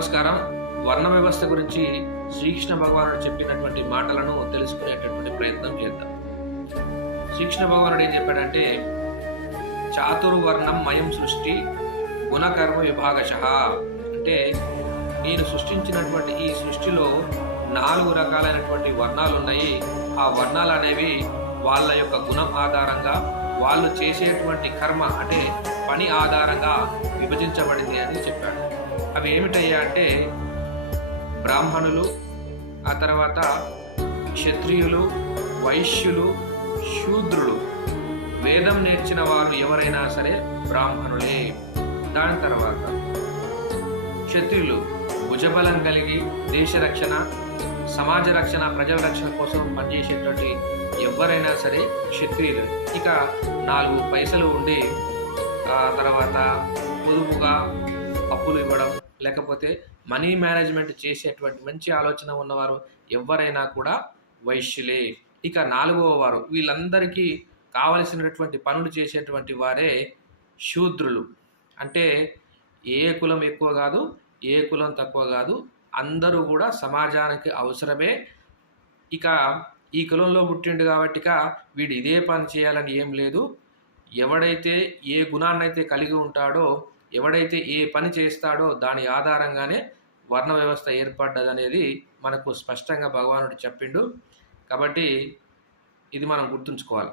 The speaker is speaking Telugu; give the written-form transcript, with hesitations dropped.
నమస్కారం. వర్ణ వ్యవస్థ గురించి శ్రీకృష్ణ భగవానుడు చెప్పినటువంటి మాటలను తెలుసుకునేటటువంటి ప్రయత్నం చేద్దాం. శ్రీకృష్ణ భగవానుడు ఏం చెప్పాడంటే, చాతుర్వర్ణం మయం సృష్టి గుణకర్మ విభాగశః. అంటే నేను సృష్టించినటువంటి ఈ సృష్టిలో 4 రకాలైనటువంటి వర్ణాలు ఉన్నాయి. ఆ వర్ణాలు అనేవి వాళ్ళ యొక్క గుణం ఆధారంగా, వాళ్ళు చేసేటువంటి కర్మ అంటే పని ఆధారంగా విభజించబడింది అని చెప్పాడు. అవి ఏమిటయ్యా అంటే బ్రాహ్మణులు, ఆ తర్వాత క్షత్రియులు, వైశ్యులు, శూద్రులు. వేదం నేర్చిన వారు ఎవరైనా సరే బ్రాహ్మణులే. దాని తర్వాత క్షత్రియులు భుజబలం కలిగి దేశ రక్షణ, సమాజ రక్షణ, ప్రజల రక్షణ కోసం పనిచేసేటువంటి ఎవరైనా సరే క్షత్రియులు. ఇక 4 పైసలు ఉండి తర్వాత పొదుపుగా అప్పులు ఇవ్వడం, లేకపోతే మనీ మేనేజ్మెంట్ చేసేటువంటి మంచి ఆలోచన ఉన్నవారు ఎవరైనా కూడా వైశ్యులే. ఇక 4వ వారు, వీళ్ళందరికీ కావలసినటువంటి పనులు చేసేటువంటి వారే శూద్రులు. అంటే ఏ కులం ఎక్కువ కాదు, ఏ కులం తక్కువ కాదు, అందరూ కూడా సమాజానికి అవసరమే. ఇక ఈ కులంలో పుట్టిండు కాబట్టి వీడు ఇదే పని చేయాలని ఏం లేదు. ఎవడైతే ఏ గుణాన్నైతే కలిగి ఉంటాడో, ఎవడైతే ఏ పని చేస్తాడో దాని ఆధారంగానే వర్ణ వ్యవస్థ ఏర్పడ్డదనేది మనకు స్పష్టంగా భగవానుడు చెప్పిండు. కాబట్టి ఇది మనం గుర్తుంచుకోవాలి.